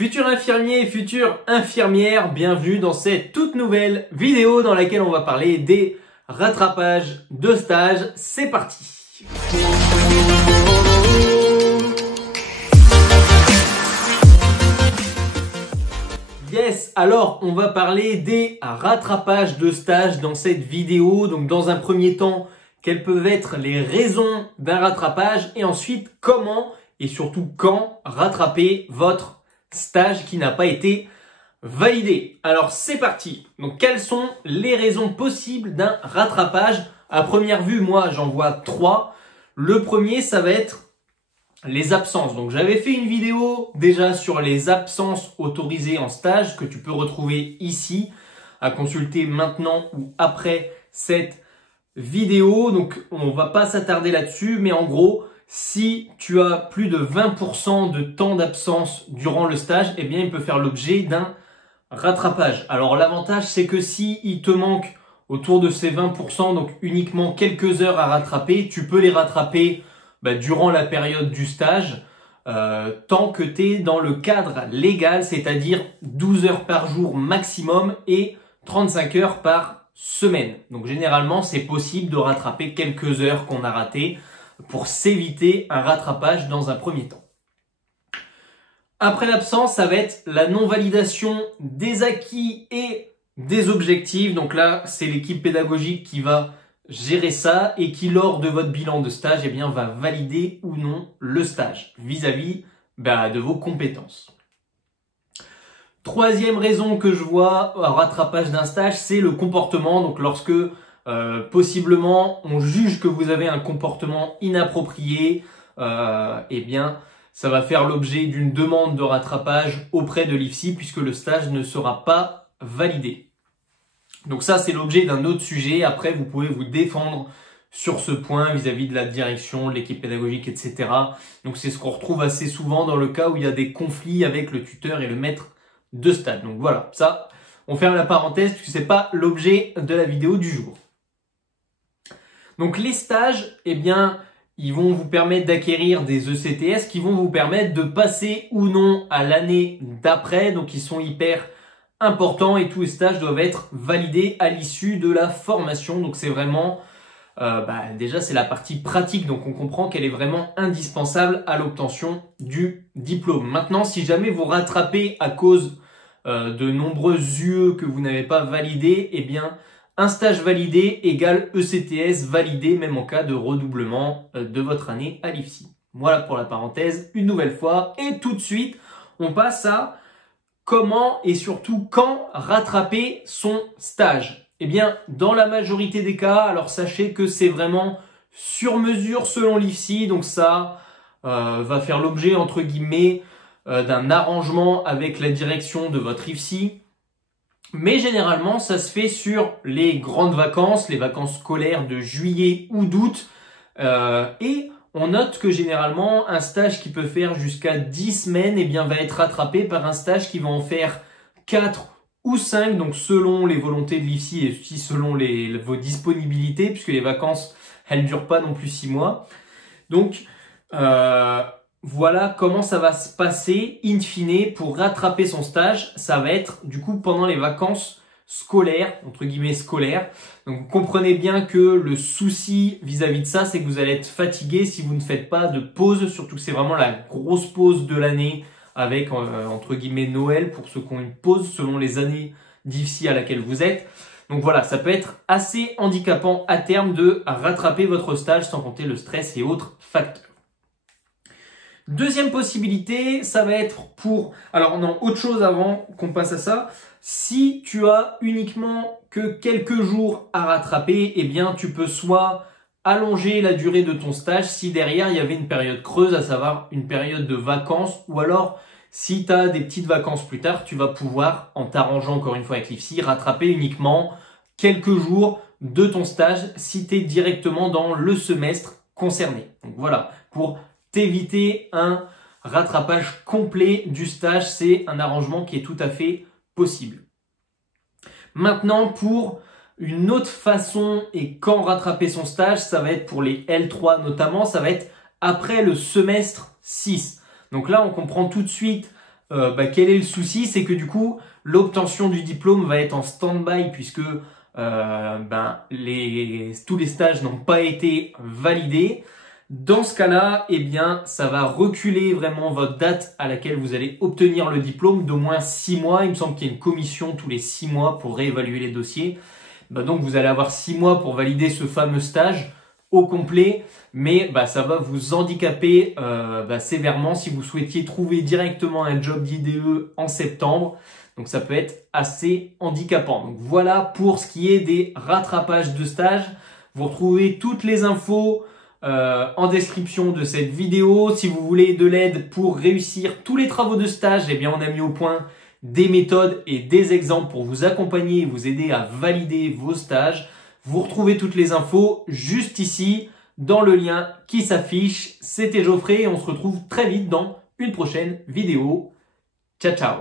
Futurs infirmiers et futures infirmières, bienvenue dans cette toute nouvelle vidéo dans laquelle on va parler des rattrapages de stage. C'est parti! Yes, alors on va parler des rattrapages de stage dans cette vidéo. Donc dans un premier temps, quelles peuvent être les raisons d'un rattrapage et ensuite comment et surtout quand rattraper votre stage qui n'a pas été validé. Alors c'est parti. Donc quelles sont les raisons possibles d'un rattrapage? À première vue, moi j'en vois trois. Le premier, ça va être les absences. Donc j'avais fait une vidéo déjà sur les absences autorisées en stage que tu peux retrouver ici à consulter maintenant ou après cette vidéo. Donc on va pas s'attarder là-dessus, mais en gros, si tu as plus de 20% de temps d'absence durant le stage, eh bien il peut faire l'objet d'un rattrapage. Alors l'avantage, c'est que si il te manque autour de ces 20%, donc uniquement quelques heures à rattraper, tu peux les rattraper durant la période du stage, tant que tu es dans le cadre légal, c'est-à-dire 12 heures par jour maximum et 35 heures par semaine. Donc généralement, c'est possible de rattraper quelques heures qu'on a ratées pour s'éviter un rattrapage dans un premier temps. Après l'absence, ça va être la non-validation des acquis et des objectifs. Donc là, c'est l'équipe pédagogique qui va gérer ça et qui, lors de votre bilan de stage, va valider ou non le stage vis-à-vis de vos compétences. Troisième raison que je vois au rattrapage d'un stage, c'est le comportement. Donc lorsque possiblement on juge que vous avez un comportement inapproprié, ça va faire l'objet d'une demande de rattrapage auprès de l'IFSI puisque le stage ne sera pas validé. Donc ça, c'est l'objet d'un autre sujet. Après, vous pouvez vous défendre sur ce point vis-à-vis de la direction, de l'équipe pédagogique, etc. Donc c'est ce qu'on retrouve assez souvent dans le cas où il y a des conflits avec le tuteur et le maître de stage. Donc voilà, ça, on ferme la parenthèse puisque c'est pas l'objet de la vidéo du jour. Donc les stages, ils vont vous permettre d'acquérir des ECTS qui vont vous permettre de passer ou non à l'année d'après. Donc ils sont hyper importants et tous les stages doivent être validés à l'issue de la formation. Donc c'est vraiment, déjà c'est la partie pratique. Donc on comprend qu'elle est vraiment indispensable à l'obtention du diplôme. Maintenant, si jamais vous rattrapez à cause de nombreuses UE que vous n'avez pas validées, un stage validé égale ECTS validé, même en cas de redoublement de votre année à l'IFSI. Voilà pour la parenthèse, une nouvelle fois. Et tout de suite, on passe à comment et surtout quand rattraper son stage. Dans la majorité des cas, alors sachez que c'est vraiment sur mesure selon l'IFSI. Donc ça va faire l'objet, entre guillemets, d'un arrangement avec la direction de votre IFSI. Mais généralement, ça se fait sur les grandes vacances, les vacances scolaires de juillet ou d'août. Et on note que généralement, un stage qui peut faire jusqu'à 10 semaines va être rattrapé par un stage qui va en faire 4 ou 5, donc selon les volontés de l'IFSI et aussi selon vos disponibilités, puisque les vacances, elles ne durent pas non plus 6 mois. Donc, voilà comment ça va se passer in fine pour rattraper son stage. Ça va être du coup pendant les vacances scolaires, entre guillemets scolaires. Donc vous comprenez bien que le souci vis-à-vis de ça, c'est que vous allez être fatigué si vous ne faites pas de pause, surtout que c'est vraiment la grosse pause de l'année avec entre guillemets Noël pour ceux qui ont une pause selon les années d'IFSI à laquelle vous êtes. Donc voilà, ça peut être assez handicapant à terme de rattraper votre stage sans compter le stress et autres facteurs. Deuxième possibilité, ça va être pour... Alors non, autre chose avant qu'on passe à ça. Si tu as uniquement que quelques jours à rattraper, tu peux soit allonger la durée de ton stage si derrière il y avait une période creuse, à savoir une période de vacances, ou alors si tu as des petites vacances plus tard, tu vas pouvoir, en t'arrangeant encore une fois avec l'IFSI, rattraper uniquement quelques jours de ton stage si tu es directement dans le semestre concerné. Donc voilà, pour t'éviter un rattrapage complet du stage, c'est un arrangement qui est tout à fait possible. Maintenant, pour une autre façon et quand rattraper son stage, ça va être pour les L3 notamment, ça va être après le semestre 6. Donc là, on comprend tout de suite quel est le souci? C'est que du coup, l'obtention du diplôme va être en stand-by puisque tous les stages n'ont pas été validés. Dans ce cas-là, eh bien, ça va reculer vraiment votre date à laquelle vous allez obtenir le diplôme d'au moins 6 mois. Il me semble qu'il y a une commission tous les 6 mois pour réévaluer les dossiers. Donc, vous allez avoir 6 mois pour valider ce fameux stage au complet. Mais ça va vous handicaper sévèrement si vous souhaitiez trouver directement un job d'IDE en septembre. Donc, ça peut être assez handicapant. Donc, voilà pour ce qui est des rattrapages de stage. Vous retrouvez toutes les infos en description de cette vidéo. Si vous voulez de l'aide pour réussir tous les travaux de stage, eh bien on a mis au point des méthodes et des exemples pour vous accompagner et vous aider à valider vos stages. Vous retrouvez toutes les infos juste ici dans le lien qui s'affiche. C'était Geoffrey et on se retrouve très vite dans une prochaine vidéo. Ciao ciao.